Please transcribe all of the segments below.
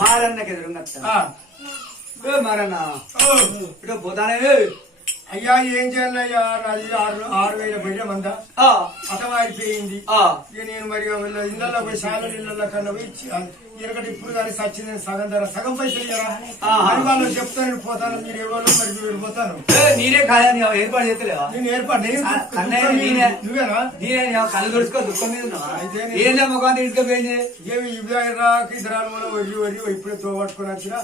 మారన్నకి ఎదురుగా మారన్న ఇప్పుడు పోతానే అయ్యా ఏం చేయాలయ్యా నాది 6,000 బిడ్డ మంద అతమారిపోయింది. ఇక నేను మరి ఇళ్ళల్లో పోయి శాల ఇళ్ళల్లో కన్నా పోయి ఇరకటి ఇప్పుడు కానీ సచ్చింది సగం ధర సగం పైసలు అని వాళ్ళు చెప్తాను పోతాను. మీరు ఎవరో మరి మీరు పోతాను నేనే కాదా ఏర్పాటు చేస్తలేవా? నేను ఏర్పాటు నువ్వేనా నేనే కళ్ళు దొడుచుకో దుఃఖం మీద ఏందా ముఖం తీసుకుపోయింది. ఏమి ఇద్దరాలు మనం వరి వరి ఇప్పుడే తోబట్టుకుని వచ్చిన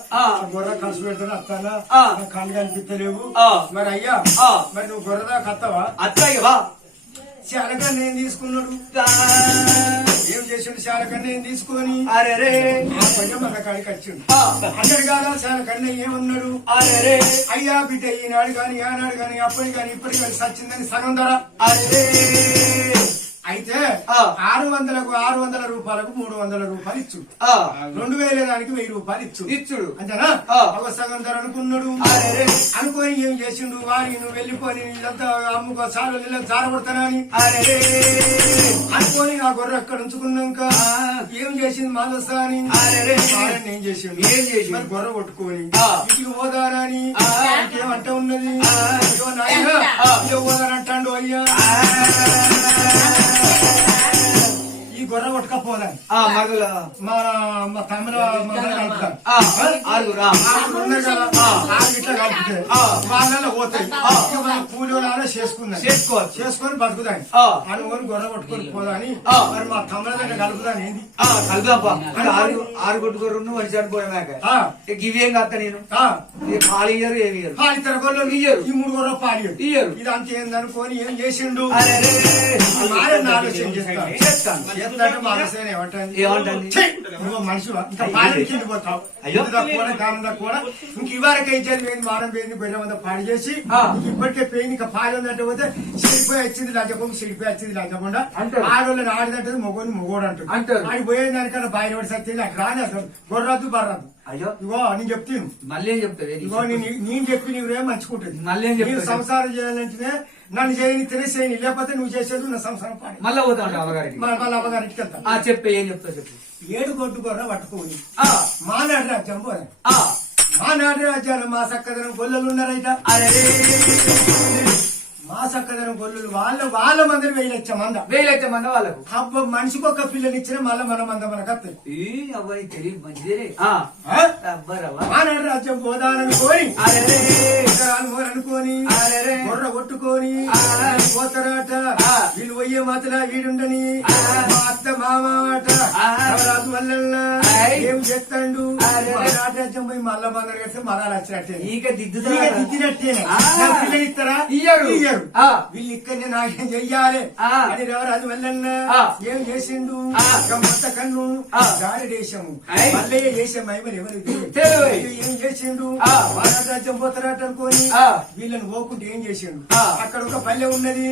గొర్రె ఖర్చు పెడతాను వస్తానా కళ్ళు కనిపిస్తలేవు. మరి అయ్యా మరి నువ్వు గొర్రెదాకా వస్తావా? అత్తయ్యవా శాలకన్నా నేను తీసుకున్నాడు. ఏం చేసిండు శాలకన్నా నేను తీసుకొని అరే మన కాడికి వచ్చిండు. అన్నాడు కాదా శాలకన్నా ఏమన్నాడు? అయ్యా బిడ్డ ఈనాడు గాని ఆనాడు గాని అప్పటి గాని ఇప్పటి కానీ సచ్చిందని సగం ధర. అయితే 600 రూపాయలకు 300 రూపాయలు ఇచ్చు. 2,000 దానికి 1,000 రూపాయలు ఇచ్చుడు అంతేనా? ఒక సగం ధర అనుకున్నాడు. అనుకొని ఏం చేసిండు? వారి నువ్వు వెళ్ళిపోయి ఇదంతా అమ్ముకో సార్లు జారబడతానా అని అనుకొని ఆ గొర్రె అక్కడ ఉంచుకున్నాక ఏం చేసింది మాదస్తా అని ఏం చేసిండు? మరి గొర్రె కొట్టుకొని ఇంటికి పోదానా అని ఏమంట ఉన్నది? పోదానంటాడు అయ్యా ఈ గొర్రె కొట్టుకపోదాని మా తమ్ముడు కలుపుతాను ఉన్నాయి కదా ఇట్లా కలిపితే వాళ్ళలో పోతాయి. కూలీలో చేసుకొని బతుకుతాయి అనుకొని గొర్రె కొట్టుకొని పోదాని మరి మా తమ్ముల దగ్గర కలుపుతాను. ఏంది ఆరు కొట్టుకోరు వరిచాడు పోయాక ఇవేం కాస్త నేను పాలు ఇయ్యరు ఏమి ఇతర గొర్రెలు ఇయ్యరు. ఈ 3 గొర్రెలు పాలు ఇయ్యరు. ఇదంతా ఏందనుకొని ఏం చేసిండు? ఆలోచన చేస్తాను మనిషి ఇంకా పాలన కింద పోతావు. కూడా ఇంక ఇవరకే ఇచ్చేది వారం పోయింది గొర్రె పాడు చేసి ఇప్పటికే పోయింది. ఇంకా పాలు ఉందంటే పోతే చెడిపోయి వచ్చింది లజ్జకుండా చెడిపోయి వచ్చింది లజ్జకుండా ఆడోళ్ళని ఆడిదంటే మొగోని మొగోడు అంటారు. ఆడి పోయేది దానికన్నా బాయ్ పడి సత్యం అక్కడ రాని అసలు గొర్రద్దు బర్రద్దు. అయ్యో ఇగో నేను చెప్తాను మళ్ళీ ఏం చెప్తావు? ఇగో నేను చెప్పి నీవురే మంచుకుంటుంది. మళ్ళీ నేను సంసారం చేయాలంటే నన్ను చేయనితేనే చేయని లేకపోతే నువ్వు చేసేది నా సంసారం పాడి మళ్ళీ పోతావు అవ్వగారికి. మళ్ళీ అవ్వగారికి వెళ్తా. చెప్పే ఏం చెప్తావు చెప్పు. 7 గొడ్డు గొర్రె పట్టుకోని మానాడు రాజ్యం పోయి మానాడు రాజ్యాలు మా సక్కదనం గొల్లలు ఉన్నారైట. మా సక్కదనం గొల్లు వాళ్ళ మందిని 1,000,000 మంద 1,000,000 మంది వాళ్ళకు అబ్బ మనిషికి ఒక్క పిల్లని ఇచ్చిన మళ్ళీ మన మంద మనకు అబ్బాయి తెలియదు మంచిదే. ఆనాడు రాజ్యం పోదాననుకోని అనుకోని గొర్ర కొట్టుకొని పోతారట. వీళ్ళు పోయే మాతలా వీడుండని మా అత్త మామాట రాజు వల్ల ఏం చేస్తాడు? రాజ్యం పోయి మళ్ళా మందర కడితే మరాలు వచ్చినట్టే దిద్దినట్టేనే పిల్లని ఇస్తారా? ఇయ్యరు. వీళ్ళు ఇక్కడనే నాకేం చెయ్యాలి అని రాజు వెళ్ళన్నా ఏం చేసిండు? మొత్త కన్ను దారిదేశము మల్లయ్య దేశం అయిపోయి ఎవరికి ఏం చేసిండు? రాజ్యం పోతారట అనుకోని వీళ్ళని పోకుంటే ఏం చేసిండు? అక్కడ ఒక పల్లె ఉన్నది.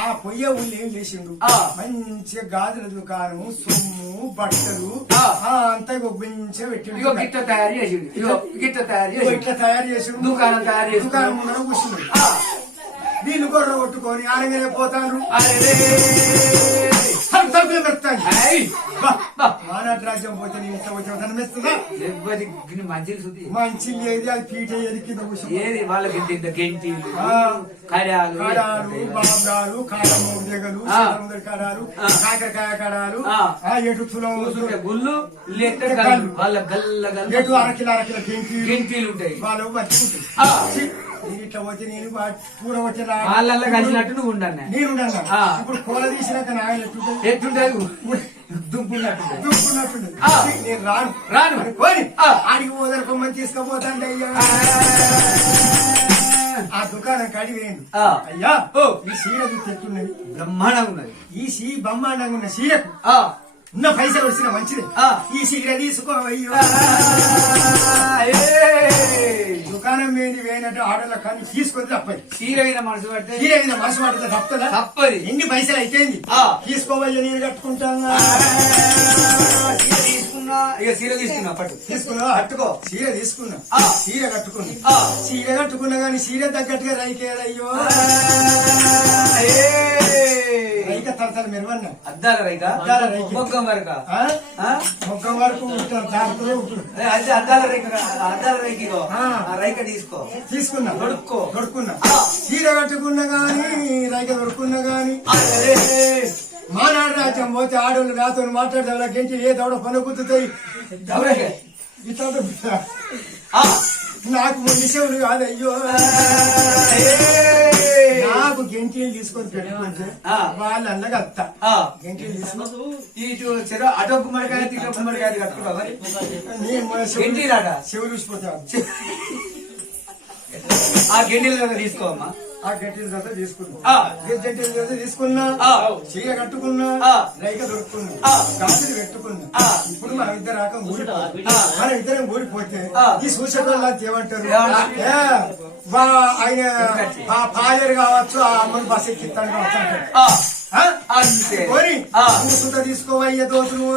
ఆ పొయ్య ఊళ్ళు ఏం చేసిండు? మంచిగా గాజుల దుకాణము సొమ్ము బట్టలు అంతా మంచిగా పెట్టిండు. ఇట్లా తయారు చేసిండు. దుకాణం ముందర కూర్చుంది. వీళ్ళు గొర్రె కొట్టుకొని ఆనందనే పోతారు. మానాటి రాజ్యం పోతే నేను ఇట్లా వచ్చి కనిపిస్తుందా? మంచి లేదు అది పీట ఎదికింద ఏది వాళ్ళకి గెంటీలు కడాలు బాంబరాలు కాడమోగలు కడాలు కాకరకాయ కడాలు ఎటు తులం గుళ్ళు వాళ్ళ గల్ల ఎటు అరకిల గెంటీలు ఉంటాయి. వాళ్ళు మంచిగా ఇట్లా వచ్చి నేను కూర వచ్చి వాళ్ళ కలిసినట్టు నువ్వు ఉండన్నా నేను ఇప్పుడు కూర తీసినాక నాయన ఎట్టుంటది దుంపున్నట్టు నేను రాను ఆడికి పోదనుకోమని తీసుకుపోతాను. అయ్యా ఆ దుకాణం కాడి వేయండి. అయ్యా ఈ సీర తెచ్చున్నది బ్రహ్మాండంగా ఉన్నది. ఈ బ్రహ్మాండంగా ఉన్న సీరకు ఉన్న పైసలు వచ్చిన మంచిది. ఈ సీర తీసుకోవయ్యో దుకాణం మీద వేయనట్టు ఆడల కానీ తీసుకొని తప్పది. సీర మీద మనసు పడితే తప్పది. ఎన్ని పైసలు అయితేంది తీసుకోవయ్యా నేను కట్టుకుంటాను. తీసుకున్నా ఇక సీర తీసుకున్నా పట్టు తీసుకున్నా కట్టుకో. చీర తీసుకున్నా ఆ. చీర కట్టుకున్నా ఆ. చీర కట్టుకున్నా గానీ చీర తగ్గట్టుగా రైకేదయ్యో రైక తరతల మెరువన్నా అద్దాల రైక అద్దాల రైక. మొగ్గం వరక మొక్కం వరకు ఉంటుంది దాంట్లో ఉంటుంది అది అద్దాల రైక అద్దాల రైక ఇగో. ఆ. ఆ రైక తీసుకో తీసుకున్నా దొడుక్కో. దొడుకున్నా ఆ. చీర కట్టుకున్నా గానీ రైక దొడుకున్నా గానీ అరే. మానాడు రాజ్యం పోతే ఆడోళ్ళు నాతో మాట్లాడతా గెంటి ఏ దవడ పని కుదుతాయి ఎవరికి? ఆ. నాకు నిశవులు కాదయ్యో ఏ. నాకు గెంటీలు తీసుకొని పెట్టుకుంటే ఆ. వాళ్ళ అన్నగా అత్త ఆ. గెంటీలు తీసుకొని ఇటు చెర అటో గుమ్మడికాయ ఇటో గుమ్మడికాయ కట్టుకుంటావు మరి నేను రాట చెవులు ఊసిపోతాను ఆ గిన్నెల తీసుకోమ్మా. ఆ గట్టిల తర్వాత తీసుకున్నా ఆ. గట్టిల తర్వాత తీసుకున్నా ఆ. చీర కట్టుకున్నా ఆ. రైక దొరుకుతున్నా ఆ. గాజులు పెట్టుకున్నా ఆ. ఇప్పుడు మనం ఇద్దరు రాక ఊడిపోయి ఆ. మనం ఇద్దరం ఊడిపోతే ఆ. ఈ సూచనలు ఏమంటారు ఏమంటారు? ఆయన ఫాదర్ కావచ్చు ఆ అమ్మని బస్ ఎక్కిస్తాను కావచ్చు అంటారు. ఆ. ఆ? అంతే. పోనీ, ఆ. నువ్వు సుత తీసుకోవయ్య దోతులు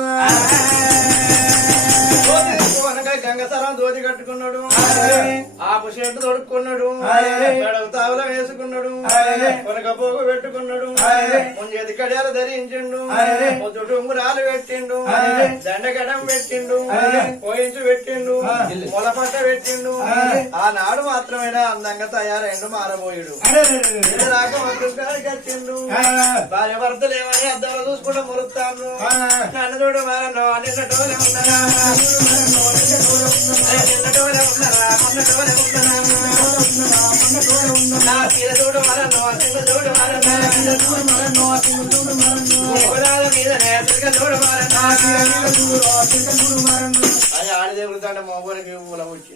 గంగసరం దోతి కట్టుకున్నాడు అరే. ఆపు షర్టు తొడుక్కున్నాడు అరే. మెడకు తావుల వేసుకున్నాడు అరే. కొనక పోగు పెట్టుకున్నాడు అరే. ముంజేతి కడియాలు ధరించిండు అరే. ముద్దుడు ఉంగురాలు పెట్టిండు అరే. దండగడం పెట్టిండు అరే. పోయించు పెట్టిండు అరే. మొలపట్ట పెట్టిండు అరే. ఆనాడు మాత్రమేనా అందంగా తయారైండు మారబోయుడు రాక కచ్చిండు భార్య భర్తలు ఏమని అద్దాలు చూసుకుంటూ మురుతాను నన్ను చూడు మారను నిన్నటోనే ఉన్నారా నిన్నటోనే ఉన్నారా మొన్నటోనే ఉన్నారా నా తీర చూడు మరను సింగ చూడు మరను గురాల మీద చూడు మరను అది ఆడిదే వృత్తాంటే మోగోనికి మూల వచ్చి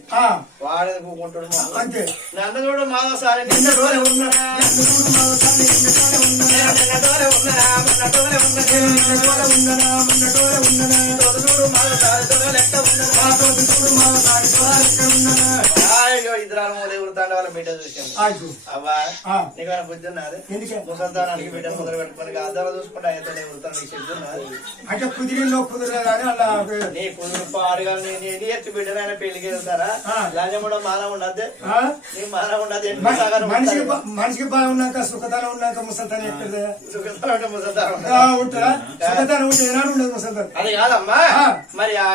వాడేది కూకుంటాడు అంతే నన్ను చూడు మాదసారి నిన్నటోనే ఉన్నారా నిన్నటోనే ఉన్నారా మొన్నటోనే ఉన్నారా చూడు మాదసారి లెక్క అయ్యో ఇద్దరు మూల వృత్తాంటే వాళ్ళ బిడ్డ చూసాను అవ్వా నీకైనా బుద్ధి ఉన్నది ముసల్తానానికి బిడ్డ మొదలు పెట్టుకుని అద్దాలు చూసుకుంటే అయితే వృత్తానికి చెప్తున్నది అంటే కుదిరిందో కుదరలేదు అని అలా నీ కుదురు పాడుగా నీ ఎత్తి బిడ్డనైనా పెళ్లికి వెళ్తారా లాజం కూడా మానవ ఉండద్దే నీ మానవ ఉండదు మనిషికి బాగున్నాక సుఖతనం ఉన్నాక ముసల్తానం ఎక్కడ సుఖంగా ఉంటే ముసల్తానం ఉంటుందా సుఖతనం ఉంటే ఏనాడు ఉండదు ముసల్తానం అది కాదమ్మా మరి ఆ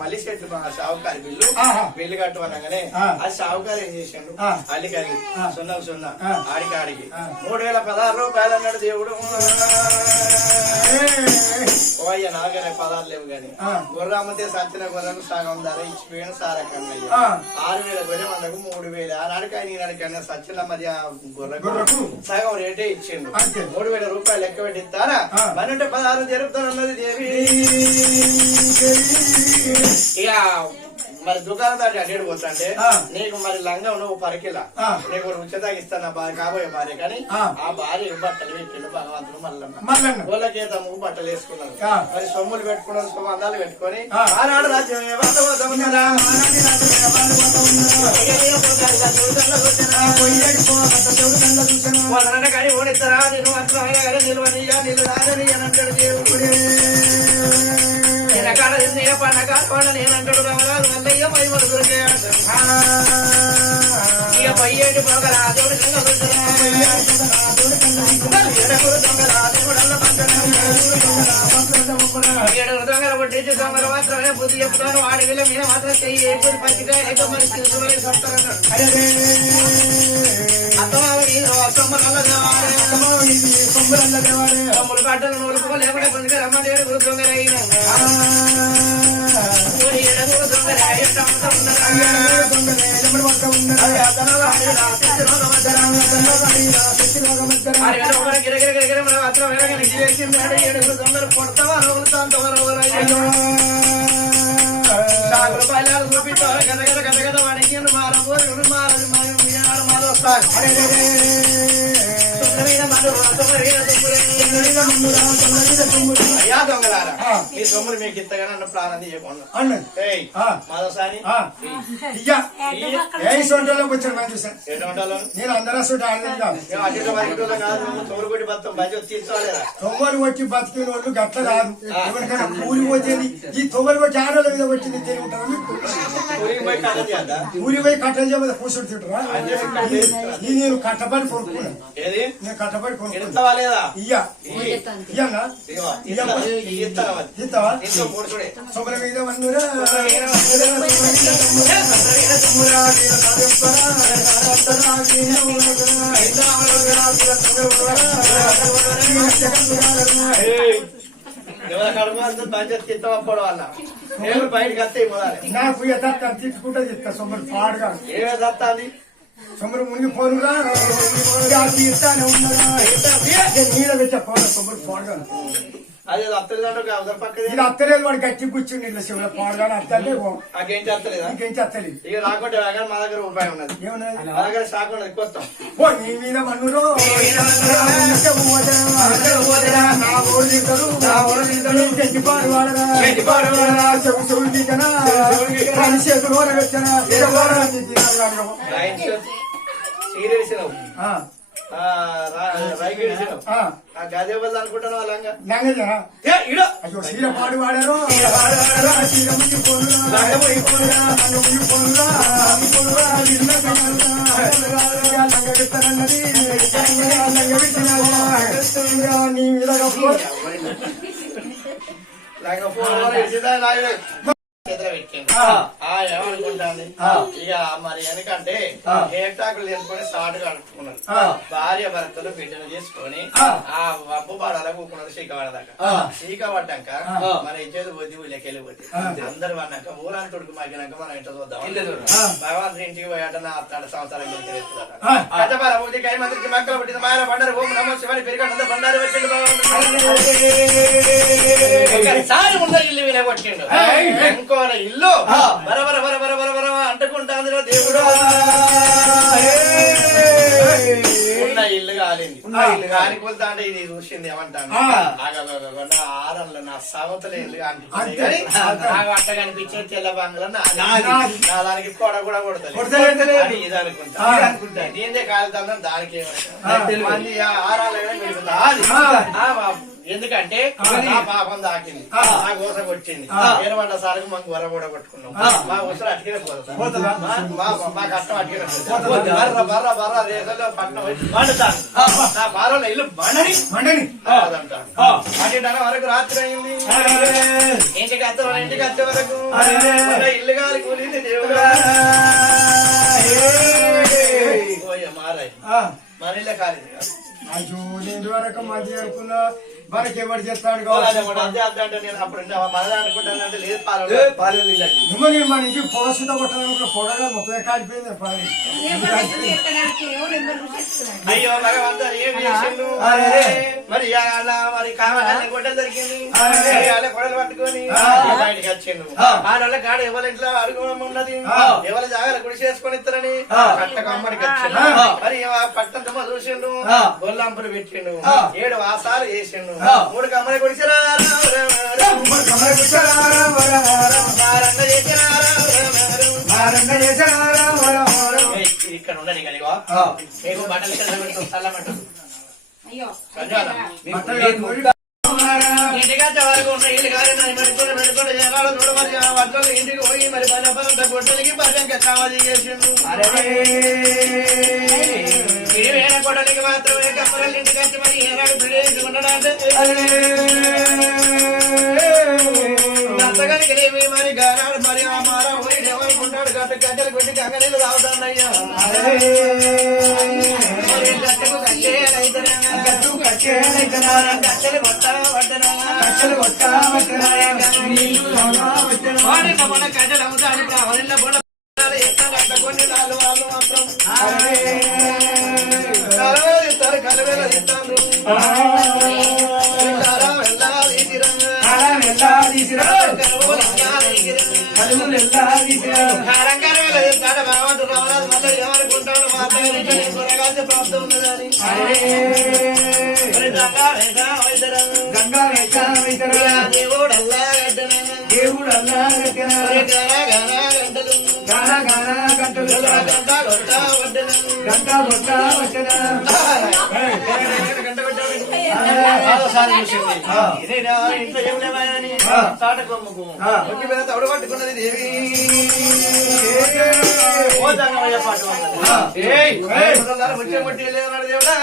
మల్లి చెట్టు మా షావుకారి బిల్లు బిల్లు కట్టమనగానే ఆ షావుకారు ఏం చేసిండు అల్లికారి సున్నా ఆడికి 3016 రూపాయలు అన్నాడు దేవుడు ఓ అయ్య నాగానే పదాలు లేవు గాని గొర్రెమ్మతే సచ్చిన గొర్రెను సగం ధర ఇచ్చిపోయాను సారకన్నయ్య 6000 గొర్రె మందకు 3000 ఆనాడికి ఈనాడికన్నా సచ్చిన మధ్య గొర్రెకు సగం రేటే ఇచ్చిండు 3000 రూపాయలు లెక్క పెట్టిస్తారా 12-16 జరుపుతానన్నది దేవి ఇక మరి దుకాణం దాటి అడ్డు పోతాంటే నీకు మరి లంగా నువ్వు పరికిలా నీకు ఉచితంగా ఇస్తాను కాబోయే భార్య కానీ ఆ భార్య బట్టలు పెట్టిండు భగవంతుడు మల్లన్న గోళ్ళకేతము బట్టలు వేసుకున్నారు మరి సొమ్ములు పెట్టుకున్నారు సొమ్మందాలు పెట్టుకొని ఆనాడు రాజ్యం కానీ ఓడిస్తారా నేను అట్లా నిల్వనియా నిల్వని అంటాడు దేవుడు పండగ నేనంటాడు రమణాలు మల్లయ్య మైమడు దొరికే ఇక పయ్యేటి పొగరా దేవుడు ఏడుగురు దొంగల కొట్టేసి దొంగలు మాత్రమే బుద్ధి చెప్తాను ఆడవిల మీద మాత్రం చెయ్యి ఏడుగురు పచ్చిగా ఏదో మరి తీసుకుని చెప్తారన్నాడు తమ్ముడు గడ్డలు నోలుకో లేకుండా కొంచెం రమ్మని ఏడుగురు దొంగలు అయినా ఏడుగురు దొంగలు ఏడుగురు దొంగలు కొడతావా రూపాయలు చూపిస్తారు గద వాడికి మారబోరు మారదు మారదు వస్తారు అయ్యా దొంగలారా మీ సొమ్ములు మీకు ఇత్తగా నన్ను ప్రాణం తీయకుండా మాధవసాని వచ్చిన నేను అందరూ తొమ్మిది కొట్టి బతుకం బయట తీసుకోలేదా తొవ్వలు వచ్చి బతికిన వాళ్ళు గట్ల కాదు ఎవరికైనా కూలి వచ్చేది ఈ తొవ్వలు వచ్చి ఆడోళ్ళ మీద వచ్చింది తెలివి ఉంటుంది ఊరి పోయి కట్టలు చేయబోతే కూర్చొని తింటారా ఈ నేను కట్టబడి కొనుక్కున్నాను నేను కట్టబడి కొనుక్కున్నా ఇయ్యా ఇయ్యన్నా ఇస్తావా సొమ్మల మీద వన్నురా బయటకి వస్తే నాకు తిట్టుకుంటా చెప్తా సొమ్మలు పాడుగా ఏమే తత్తాది సొమ్మరు మునిగిపోనుగా తీర్తానే ఉన్నదా నీళ్ళ పెట్టా పోను సొమ్మరు పాడుగా అదే అత్తలేదు పక్కన ఇది అత్తలేదు వాడు గట్టి కూర్చుండి ఇట్లా శివుల పాడుగానే అత్తలే నాకేంటి అత్తలేదా ఇంకేంటి అత్తలేదు ఇక రాకుంటే మా దగ్గర రూపాయి ఉన్నది ఏమన్నది మా దగ్గర షాక్ ఉన్నది కొత్త ఓ నీ మీద మన్నురో గట్టిపాడు వాడరా చెవు చెవులు తీకనా చేతులు ఓర పెట్టనా సీరియల్ గదే బదులు అనుకుంటున్నావు అలాగా అయ్యో సీర పాడు వాడారు నీ మీద ఏమనుకుంటాను ఇక మరి ఎందుకంటే హేటాకులు తీసుకొని సాటు కడుక్కున్నాడు భార్య భర్తలు బిడ్డను చేసుకొని ఆ అప్పు పడాల కూకున్నది చీక పడదాకా చీక పడ్డాక మన ఇచ్చేది పోతే ఊళ్ళకి వెళ్ళిపోతే అందరు పడ్డాక ఊరాన్ని తొడుకు మాకినాక మనం ఇంట చూద్దాం భగవంతుడి ఇంటికి పోయాట నా అత్తాడు సంవత్సరం అచ్చపాలకి కై మందికి మక్కలు పుట్టింది మాయల బండారు ఓం నమో శివాని పెరిగంత బండారు పెట్టిండు సారి ముందర ఇల్లు వినగొట్టిండు ఇంకో ఇల్లు బరబర బరబర బరబర అంటుకుంటాంది దేవుడు ఉన్న ఇల్లు కాలింది ఇల్లు కాలిపోతా అంటే ఇది చూసింది ఏమంటాను ఆరంలో నా సవతలే ఇల్లు కానీ నాకు అట్ట కనిపించే తెల్ల బంగ్లా నా దానికి పొడ కూడా కొడతాను ఇది అనుకుంటా దీందే కాలుతుందని దానికి ఏమంటే ఆరాలు ఎందుకంటే నా పాపం దాకింది నా కోసం వచ్చింది ఏరమంట సార్కు మాకు వర కూడా కొట్టుకున్నాం మా ఉసరు అటుకనే పోతుందా మా కష్టం అటుకనే బర్ర బర్ర బర్ర రేసల్లో పట్టణం వచ్చి మండుతాను నా బారోలో ఇల్లు మండని అంటాను అంటే వరకు రాత్రి అయింది ఇంటికి వచ్చే వరకు ఇల్లు గాలి కూలింది దేవుడు మారాయి మన ఇల్లే కాలేదు అయ్యో నేను వరకు మధ్య అనుకున్నా మనకి ఎవరు చేస్తాడు మన ఇంటికి పోసుతో కొట్టాలనుకున్న పొడగా ముప్పై కాడిపోయింది అయ్యో మరి మరి కావాలని గొడ్డలు దొరికింది గొడవలు పట్టుకొని బయటికి వచ్చిండు వాళ్ళ కాడ ఎవరి ఇంట్లో అడుగున్నది ఎవరి జాగాలు గుడి చేసుకొని ఇస్తారని పట్టక అమ్మడికి వచ్చిండు మరి పట్టంతమ్మ చూసిండు గొల్లంపులు పెట్టిండు 7 వాసాలు చేసిండు 3 కమ్మలు కొడిచారా ఇక్కడ ఉండని కలిగో బట్టలు చల్లమంటారు ఇంటికంటే వరకు ఉన్న ఇల్లు కాదు మెడుకొని జనాలు చూడమని వడ్డలు ఇంటికి పోయి మరి గొడ్డలికి పర్యంగా కావాలి చేసిండు ఇది వేరే గొడ్డలికి మాత్రమే కమ్మల ఇంటికి వచ్చి మరి ఏనాడు పిడేసి ఉండడంటే నచ్చగలికి లేవి మరి గానాడు మరి ఆ మారా పోయి ఏమనుకుంటాడు గడ్డలు కొట్టి గంగనీళ్ళు తాగుతాడయ్యా గట్టకు కట్టెలు కొట్టా పట్టనా కట్టెలు అమ్ముతాడు కొన్ని నాలుగు వాళ్ళు మాత్రం ఇస్తారు కలవేల ఇస్తాను భగవంతుడు రామరాజు మళ్ళీ ఏమనుకుంటాడు మాత్రం ప్రాప్తం ఉన్నదని గంగా వేషమైతరా గంగా వేషమైతరా దేవుడల్లా గడ్డన దేవుడల్లా గడ్డన గాన గాన గంటలు గంట కొట్ట వడ్డన ఇంట్లో ఏం లేవని తాట కొమ్ముకు ఒంటి మీద తవుడు పట్టుకున్నది దేవి పోతాంగమయ్య పాట ముచ్చే ముట్టి లేదన్నాడు దేవుడా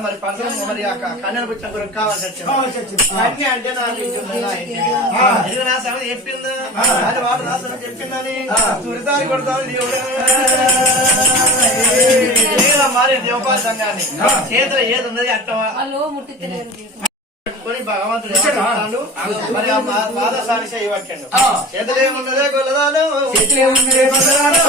మరి పంచం మరి కన్యను పుచ్చం గురించి కావాల్సి వచ్చింది కన్య అంటే నాకు నా సమయం చెప్పిందా అది వాడు నా సమయం చెప్పిందని తురితాని కొడతాను దేవుడు మారి దేవపాలి సంఘాన్ని చేతులు ఏది ఉన్నది అట్ట కొని భగవంతుడు మరి ఆ బాధ సాక్షి ఇవ్వచ్చండు చేతులే ఉన్నదే గొల్లదాను చేతులే ఉన్నదే గొల్లదాను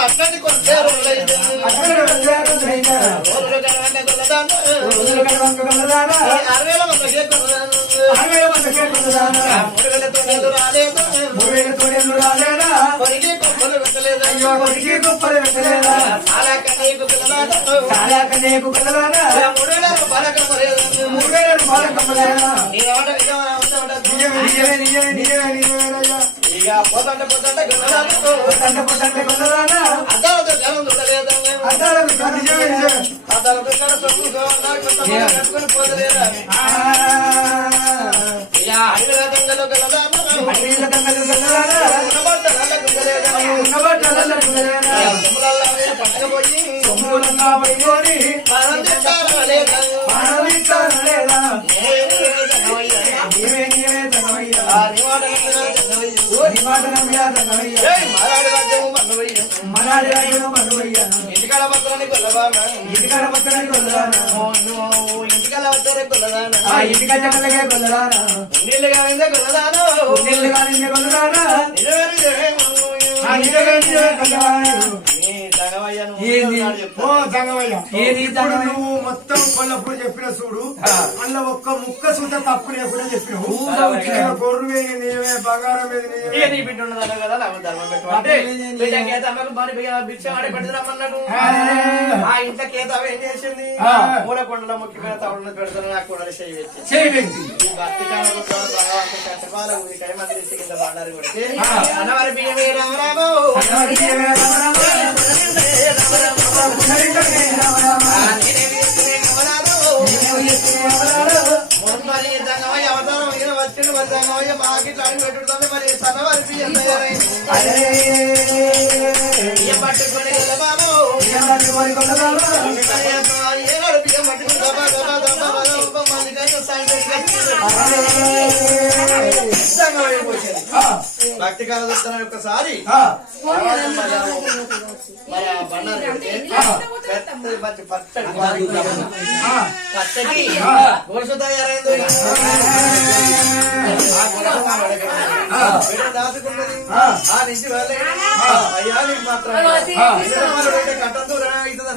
అట్లాంటి కొంత ఇక పోతంటే పోతంటే ఇంటికాడ పత్రాన్ని కొల్లబామా ఇంటికాడ పత్రాన్ని కొల్లదానా ఇంటికాడ వస్తారే కొల్లదానా ఇంటికాడ కొల్లదానా నీళ్ళు కావిందే కొల్లదానా నీళ్ళు కావిందే కొల్లదానా నువ్వు మొత్తం కొల్లప్పుడు చెప్పిన చూడు అందులో ఒక్క ముక్క సూత తప్పు లేకుండా చెప్పినావు గొర్రె మీద నీవే బంగారం మీద నీ బిడ్డ ఉన్నదన్న కదా నాకు ధర్మం పెట్టుకుంటే భిక్ష ఆడి పెడతామన్నాడు ఆ ఇంట్లో కేతావ ఏం చేసింది మూలకొండలో ముఖ్యమైన తవడలు పెడతాను నాకు కూడా చేయించి భక్తి భగవంతుల ఊరికాయ మంది కింద బండారు కొడితే అన్నవారి బియ్యమే రామరామో మరి దంగమయ్య అవతారం ఈయన వచ్చిండు మరి దంగమయ్య మాకి అడిగి పెట్టుకుంటాను మరి సన్నవారి బియ్యం తయారైంది పట్టుకొని బాబు ఏనాడు బియ్యం పట్టుకుని దబా దబా దబా మందికైనా దంగమయ్య పోసింది భక్తి కాల దర్శనం ఒక్కసారి మరి ఆ బండారు పెడితే పచ్చడి గొలుసు తయారైంది దాచుకున్నది ఆ నుంచి వెళ్ళే అయ్యా నీకు మాత్రం కట్టం దూరం అవుతుంది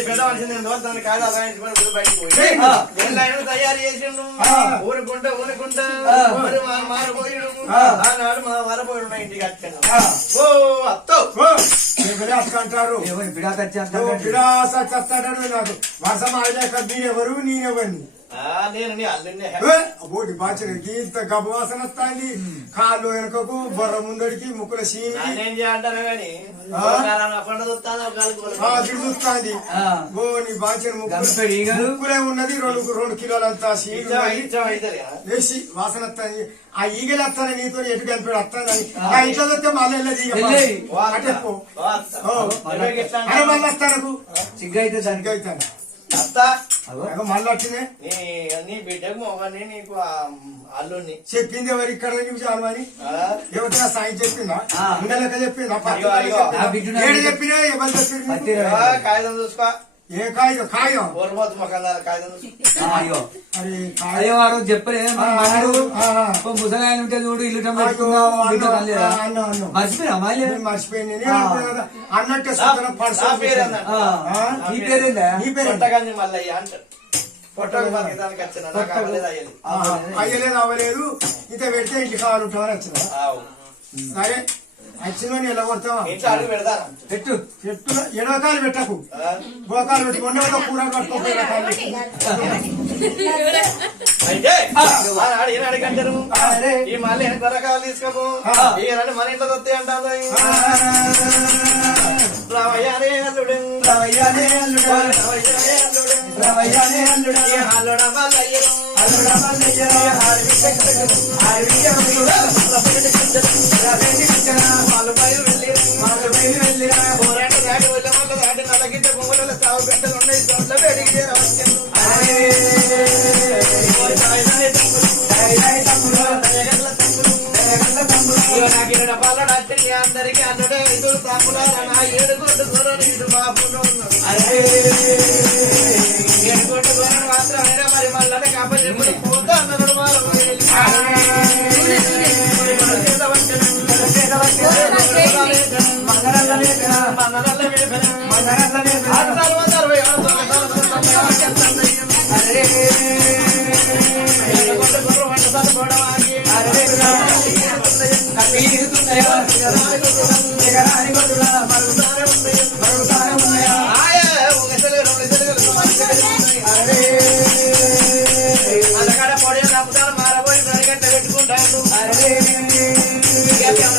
పెట్టవలసింది దాన్ని కాదు అదాయించుకొని బయటకు పోయి తయారు చేసిండు ఊరుకుంటా మారిపోయాడు ఆనాడు మా మారపోయాడు నా ఇంటికి వచ్చాను ఓ అత్తో అంటారు బిడాస చెప్తాడు నాకు వర్షం ఆడలేక మీరెవరు నేనెవరిని ఓటి బాచరికి ఇంత గబ్బవాసన వస్తాంది కాళ్ళు వెనకకు బొర్ర ముందడికి ముక్కుల చూస్తాంది ఓ నీ బాచన ముక్కులే ఉన్నది 2 కిలోలంతా వేసి వాసన వస్తాయి ఆ ఈగలు వస్తాను నీతో ఎటు కనిపి వస్తాను ఆ ఇంట్లో వస్తే మళ్ళీ మళ్ళీ వస్తాను సిగ్గైతే దానికి అవుతాను మళ్ళీ వచ్చిందే నీ బిడ్డకు మొగని నీకు అల్లుని చెప్పింది ఎవరు ఇక్కడ చూసాను అని ఎవరైనా సాయం చెప్పిందా ఉండలేక చెప్పిందా ఏడు చెప్పినా ఎవరు చెప్పింది కాగితం చూసుకో ఏ కాగితం కాగితం ఓర్మోతు మొక్కల కాగితం చూసుకో అదే వారు చెప్పలే ముసలాయన ఉంటే చూడు ఇల్లు మర్చిపోయినా మర్చిపోయింది అన్నట్టే నీ పేరేందా నీ పేరు మల్లయ్య అంటారు పొట్టకు బతకడానికి వచ్చిన నాకు అవ్వలేదు అయ్యలేదు అయ్యలేదు అవ్వలేదు ఇంత పెడితే ఇంటి కావాలి ఉంటామని వచ్చిన సరే వచ్చిందని ఎలా కొడతావా ఇంట్లో అడుగు పెడతాను పెట్టు చెట్టు ఎడవకాలు పెట్టకు గోకాలు పెట్టి ఉండవతో కూర పట్టుకోపోయి అయితే ఆనాడు ఏనాడు కంటారు ఈ మళ్ళీ ఎన్ని కొరకాలు తీసుకోపో ఈ రెండు మన ఇంట్లో వస్తాయి అంటారు రవయ్యానే అల్లుడు రవయ్యానే అల్లుడు రవయ్యానే అల్లుడు అల్లుడ మల్లయ్యను వాళ్ళు బయలు వెళ్ళి పోరాట దాటి వెళ్ళ వల్ల దాటి నలగిద్ద పొంగల సాగు గంటలు ఉన్నాయి చోట్ల వేడికి అందరికి అన్నుడే ఇద్దరు తమ్ములారా నా ఏడుగొడ్డు దూరం ఇటు బాబులో ఏడుగొడ్డు దూరం మాత్రమేనా మరి మళ్ళీ కాబట్టి ఎప్పుడు పోతా అన్నాడు అలకాడ పొడి తప్పుతారు మారబోయి గంట పెట్టుకుంటాడు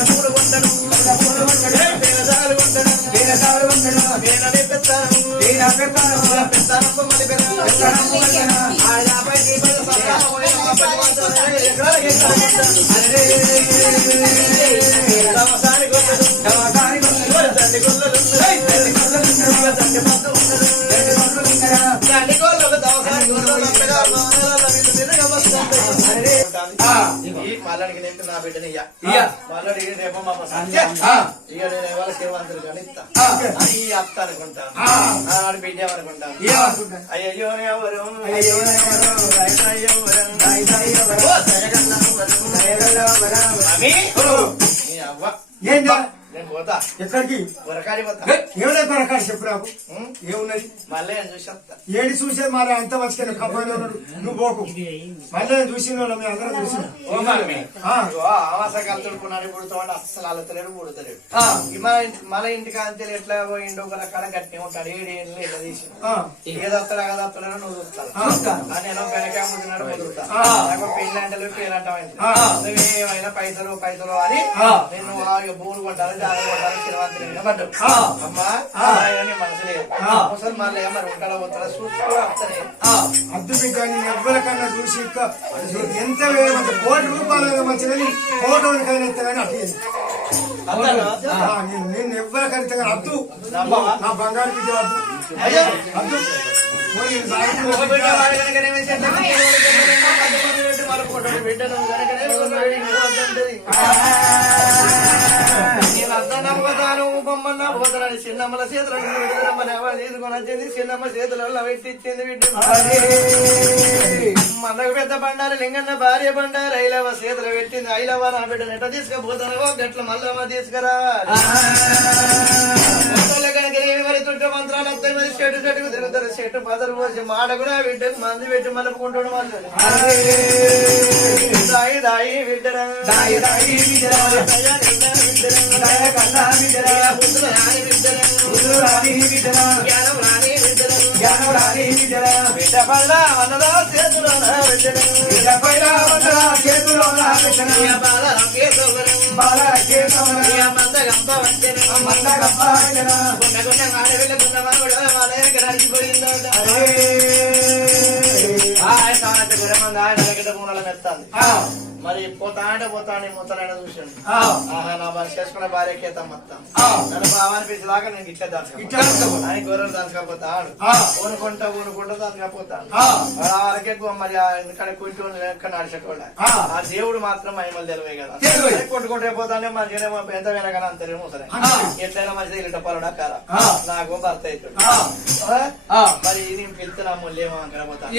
పూలు కొంటాడు పేదసాలు కొంటాడు పెడతాను మళ్ళీ మళ్ళీ నేను నా బిడ్డని మళ్ళీ రేపు మా ఇక నేను ఎవరు శ్రీమంతులు కానీ ఇస్తా అని అత్త అనుకుంటాను ఆడు బిడ్డ అనుకుంటాను అయ్యో ఎవరు అవ్వ ఏంటా నేను పోతా ఎక్కడికి కొరకాడి పోతా ఏమైనా కొరకాడు చెప్పు నాకు ఏమున్నది మళ్ళీ చూసి వస్తా ఏడి చూసే మరి అంత మంచిగా కబ్బాయిలో ఉన్నాడు నువ్వు పోకు మళ్ళీ చూసిన మీ అందరం చూసిన ఆవాస కలుతున్నాడు పుడుతాడు అస్సలు అలతలేడు పుడతలేడు మన ఇంటికి అంతే ఎట్లా పోయిండో ఒక రకాల గట్టిగా ఉంటాడు ఏడు ఇట్లా తీసి ఏదొస్తాడా కదా వస్తున్నాడు నువ్వు చూస్తాను నేను వెనక ముందున్నాడు వదులుతా నాకు పెళ్ళంటలు పేరంటామంటే నువ్వేమైనా పైసలు పైసలు అని నేను భూములు కొంటాను జాగ్రత్త కొంటాను శ్రీమంతులు పడ్డావు అమ్మా మనసు లేదు ముసలి మళ్ళీ మరి ఉంటాడో పోతాడో చూసుకో వస్తానే అద్దు బిడ్డని ఎవరికన్నా చూసి ఎంత కోటి రూపాయలు మంచిదని కోటోనికైనా ఎత్తగానే అట్లేదు నేను ఎవరికైతే అద్దు నా బంగారు బిడ్డ వద్దు అద్దు నమ్మతాను బొమ్మన్నా పోతాను చిన్నమ్మల చేతులు తీసుకొని వచ్చింది చిన్నమ్మ చేతులలో పెట్టించింది బిడ్డ మనకు పెద్ద బండారు లింగన్న భార్య బండారు ఐలవ చేతులు పెట్టింది ఐలవ నా బిడ్డ నెట్ట తీసుకుపోతాను గట్ల మల్లమ్మ తీసుకురా కనుక మరి చుట్టూ మంత్రాలు వస్తాయి మరి చెట్టు చెట్టుకు తిరుగుతారు చెట్టు పదరు పోసి మాట కూడా బిడ్డకు మంది పెట్టి మలుపుకుంటాడు వాళ్ళు దాయి దాయి బిడ్డరా దాయి దాయి జ్ఞానం రాని బిడ్డ పల్ల అన్నదా చేతులో మందగంప ఆడపిల్లకున్న కూడా వాళ్ళ నడిచిపోయిందో అంటే గొర్రె మంది ఆయన దగ్గర మూలాల మెత్తాంది మరి పోతా అంటే ముత్తలైన చూసిండు ఆహా నా చేసుకున్న భార్యకి మొత్తం నన్ను బావాని పిలిచేదాకా నేను ఇట్లా దాచుకోపోతాను ఆయన గొర్రెలు దాచుకపోతాడు ఊనుకుంటా దాచుకపోతాను వాళ్ళకే మరి ఎందుకంటే కొంచెం లెక్క నడిచేటోళ్ళ ఆ దేవుడు మాత్రం మహిమలు తెలివే కదా కొట్టుకుంటే పోతానే మంచిగా ఎంత వినగానే అంతేమో సరే ఎట్లయినా మంచిగా ఇట్లా పలుడా కారా నాకు భర్త అవుతాడు మరి నేను పిలుతున్నాము లేమంకరపోతాను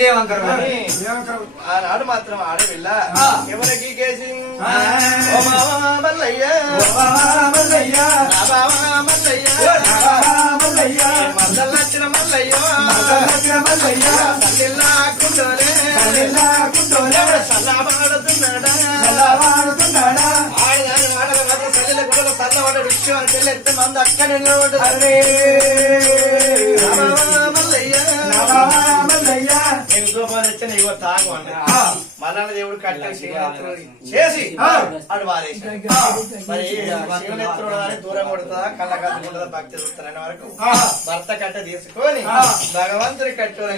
ఆనాడు మాత్రం ఆడే వెళ్ళ ఎవరికి కేసి మల్లయ్య మల్లచ్చిన మల్లయ్య సల్లబడుతున్నాడా ఆడదాని ఆడల మాత్రం సల్లిల గుడలు సల్లబడ్డ విషయం అని పెళ్ళెత్తే మంది అక్కడ తాగు అన్న మళ్ళా దేవుడు కట్ట చేసి అడు వారేసి మరి శివనేత్రుడు అని దూరం కొడుతుందా కళ్ళ కట్టుకుంటుందా భక్తి చూస్తారనే వరకు భర్త కట్ట తీసుకొని భగవంతుడి కట్టుకోవాలి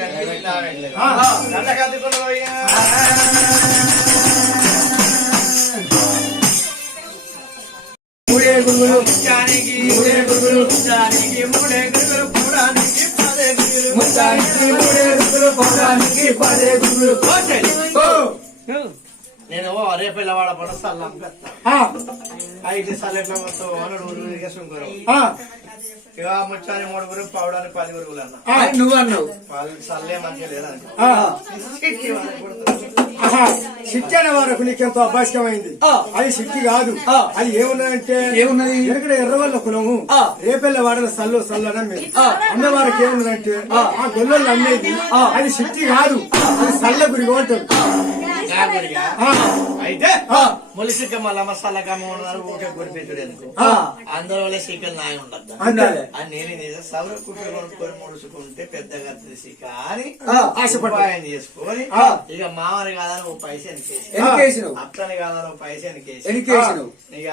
కళ్ళ కట్టుకున్న మూడే గురుగులు మూడే గురుగులు మూడే గురుగులు పూడానికి నేను అరే పిల్లవాడ పడ సల్లం అయితే సల్లెట్లా మొత్తం అన్నాడు ఇక ముచ్చాని 3 గురువు పవడానికి 10 గురుగులు అన్న నువ్వు అన్నావు సల్లే మంచిగా లేదండి శక్తి అనే వరకు నీకెంతో అభ్యాసమైంది అది శక్తి కాదు అది ఏమున్నదంటే ఎక్కడ ఎర్రవల్ల కులము రేపెళ్ళ వాడల సల్లు సల్లడం అమ్మవారికి ఏమున్నదంటే ఆ గొల్లలు అమ్మేది అది శక్తి కాదు అది సల్ల గురి ఉంటుంది అయితే ములిసిక మళ్ళా మసాలాగా ఊకే గురిపెట్టుడు ఎందుకు అందరూ వాళ్ళ సీకలు నాయ ఉండద్దు అని నేను సౌర కుట్టు కొనుక్కొని ముడుచుకుంటే పెద్దగా తెలిసిక అని ఆశపడాయని చేసుకొని ఇక మామని కాదని ఓ పైసా ఎనికేసి అట్లని కాదని ఓ పైసా ఎనికేసి ఇక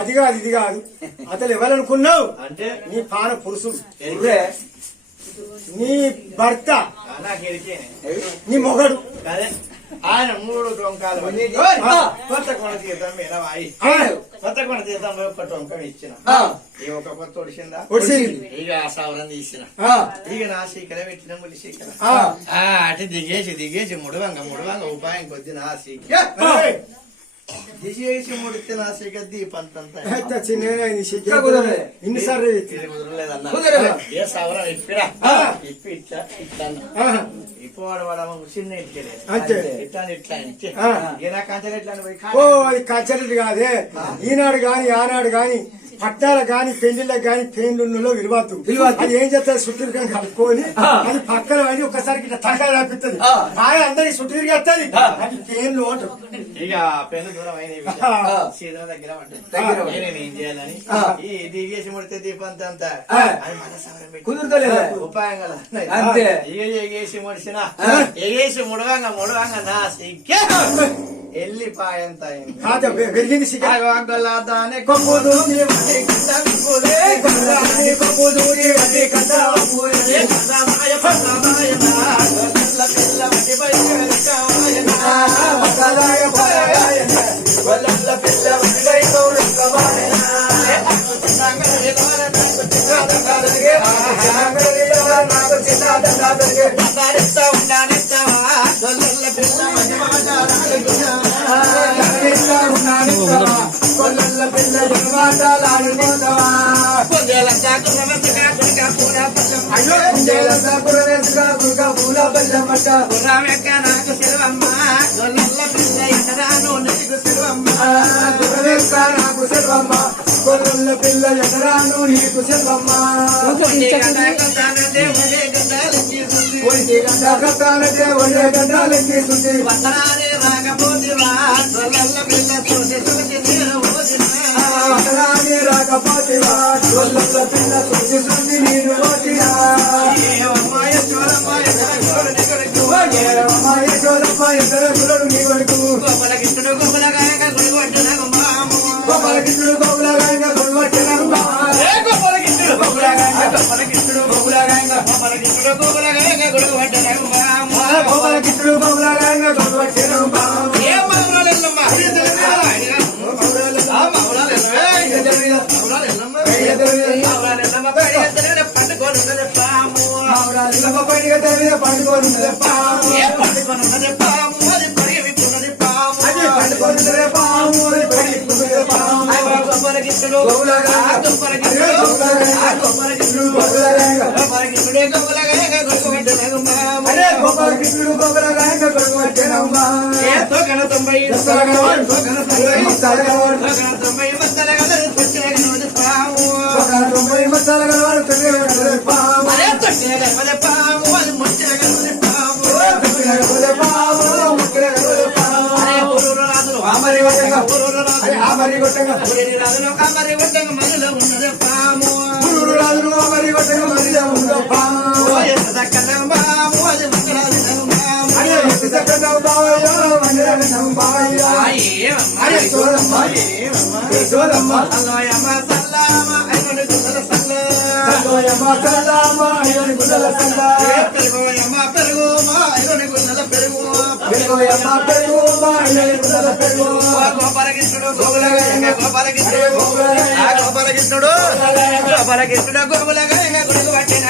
అది కాదు ఇది కాదు అతను ఎవరనుకున్నావు అంటే నీ పాన పురుషుడు నీ భర్త నీ మొగడు అదే ఆయన 3 టొంకాలు కొత్త కొన తీద్దాం మీరవాయి కొత్త కొన తీద్దాం ఒక టొంకం ఇచ్చిన ఒక కొత్త ఒడిసిందా ఇక ఆ సవరం తీసిన ఇక నా సీకర పెట్టిన ముడి సీకర అటు దిగేసి ముడవంగ ఉపాయం కొద్ది నా సీక దిగేసి ముడితే నా సీక దీపంతంతా ఇన్నిసార్లు కుదరలేదన్నా ఏ సవరం ఇప్పిరా ఇప్పి ఇట్లా ఇప్పుడు వాడు చిన్న ఇంటికి అది కల్చరల్ కాదే ఈనాడు గాని ఆనాడు గాని పట్టాల గాని పెళ్లిళ్ళకి గాని పెళ్లిలో విలువద్దు అది ఏం చేస్తారు సుట్టిరికని కలుపుకొని అది పక్కన అని ఒకసారి ఇట్లా తలకాయ రాపిస్తుంది బాగా అందరికి సుట్టిరిగి వస్తుంది అది పెళ్లి ఓటు ఇక పెళ్లి దూరం అయిన సీదా దగ్గర ఏం చేయాలని ఈ దిగేసి ముడితే దీపంతా కుదురుతలేదు ఉపాయం కదా అంతే ఇక ఎగేసి ముడిసిన ఎగేసి ముడవంగా నా సిగ్గే ఎల్లిపాయంత పెరిగింది దాని కొమ్ము దూని కొల్ల పిల్ల ఎకరాను నీకు సెల్వమ్మ ఒంటి గంట ఒంటి గంటలెక్కిస్తుంది రాకపోతేవా కొల్ల పిల్ల చూసి నేను పోతిరా నీ వరకు గోపాలకృష్ణుడు గోపులగాయంగా గోపాలకృష్ణుడు గోపాలకృష్ణుడు గోపాలకృష్ణుడు గుడుగు పట్టిన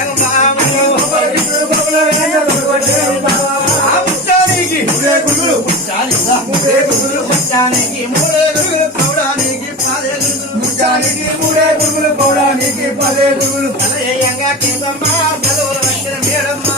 మూడే గురుగులు పౌడానికి పదే గురుగులు కేదమ్మా వచ్చిన మేడమ్మా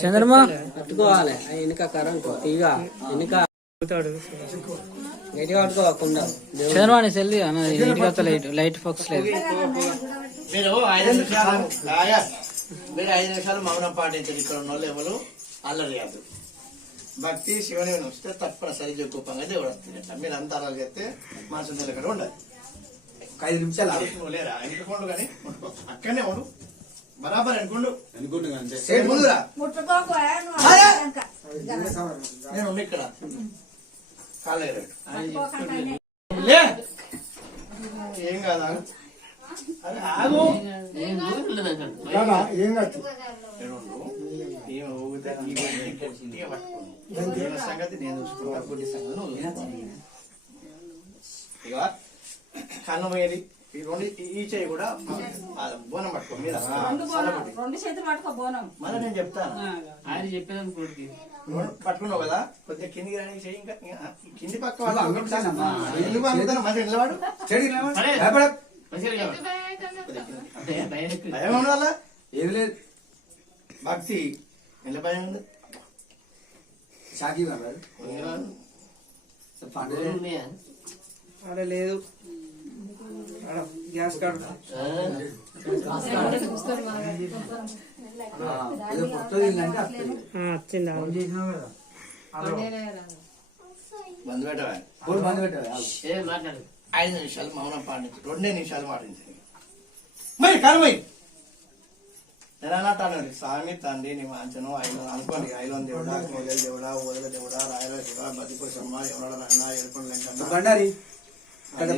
చంద్రమా పట్టుకోవాలి వెనుక కరంకో తీగ వెనుక గట్టిగా పట్టుకోకుండా చంద్రమా నీ సెల్లి వెనుక లైట్ ఫోక్స్ లేదు. మీరు 5 నిమిషాలు మౌనం పాటించారు. ఇక్కడ ఉన్న వాళ్ళు ఎవరు అల్లలేదు. భక్తి శివుని వస్తే తప్పనిసరి జగ్గుపంగా దేవుడు వస్తుంది. అట్లా మీరు అంతా అలా చేస్తే మనసు నిలకడ ఉండాలి. 5 నిమిషాలు లేరా అనుకోండు కానీ అక్కడనే ఉండు బరాబర్ అనుకోండు ముందురా నేను ఉండి ఇక్కడ కాలేదు ఏం కాదా అరే ఆగు ఏం కాదు సంగతి నేను చూసుకుంటా. గుడ్డి సంగతి ఇక కన్ను వేరి ఈ చెయ్యి కూడా బోనం పట్టుకో మీద మళ్ళీ నేను చెప్తాను. ఆయన చెప్పేదాన్ని పట్టుకున్నావు కదా కొద్దిగా కిందికి రాని చెయ్యి. ఇంకా కింది పక్క ఎందుకు అనుకుతాను మంచి నిలవాడు భయం ఉండాలా ఏది లేదు. భక్తి ఎంత భయం ఉంది. షాకి అక్కడ లేదు గ్యాస్ కార్డు వచ్చిందా బంద్ పెట్టవా 5 నిమిషాలు మౌనం పాటించు. 2 నిమిషాలు పాటించండి. మరి కానమై ఎలాంటాను స్వామి తండ్రి నీ వాంచను అనుకోండి. 5 దేవుడా కోగల దేవుడా ఓదల దేవుడా రాయల శివ బతిపోసమ్మ ఎవడ నాయన ఏడుకొని వెంకన్న బండారి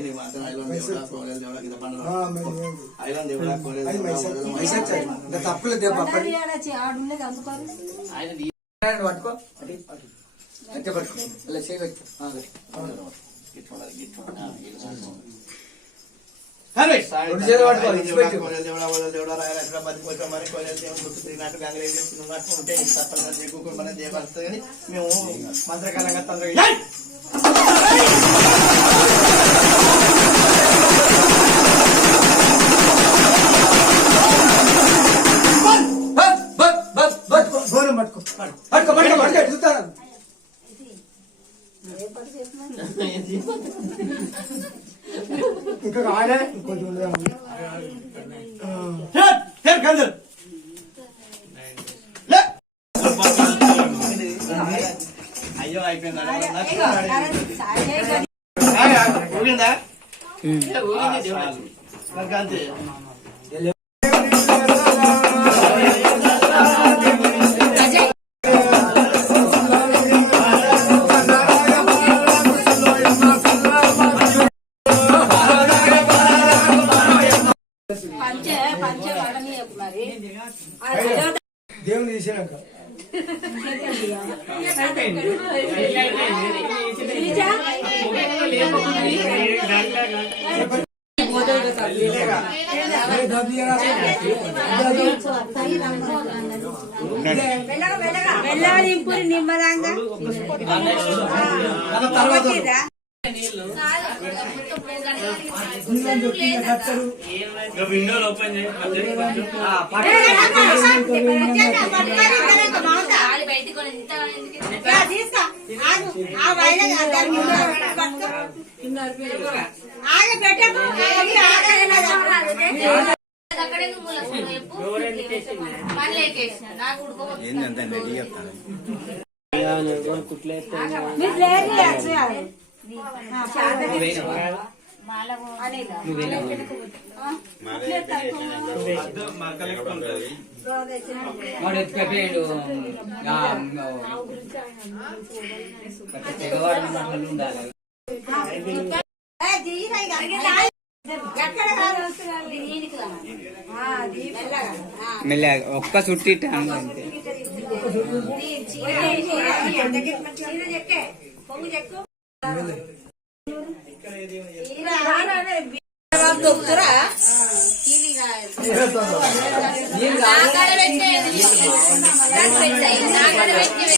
నీ వాంచను 5 దేవుడా కోగల దేవుడా కింద పండుగ 5 దేవుడా కోగల దేవుడా తప్పులేదు పట్టుకో అంటే పట్టుకో అలా చేయవచ్చు. మేము మంత్రకాలంగా తండ్రి ఇంకా కాలే ఇంకొంచెం అయ్యో అయిపోయిందా ఊగిందా అంతే దేవుని తీసినాక వెళ్ళాలింపురి నిమ్మదంగా విండోలు ఓపెన్ చేసి మెల్లగా ఒక్క చుట్టి ట్యాంగ్ అంతే నాగడ పెట్టే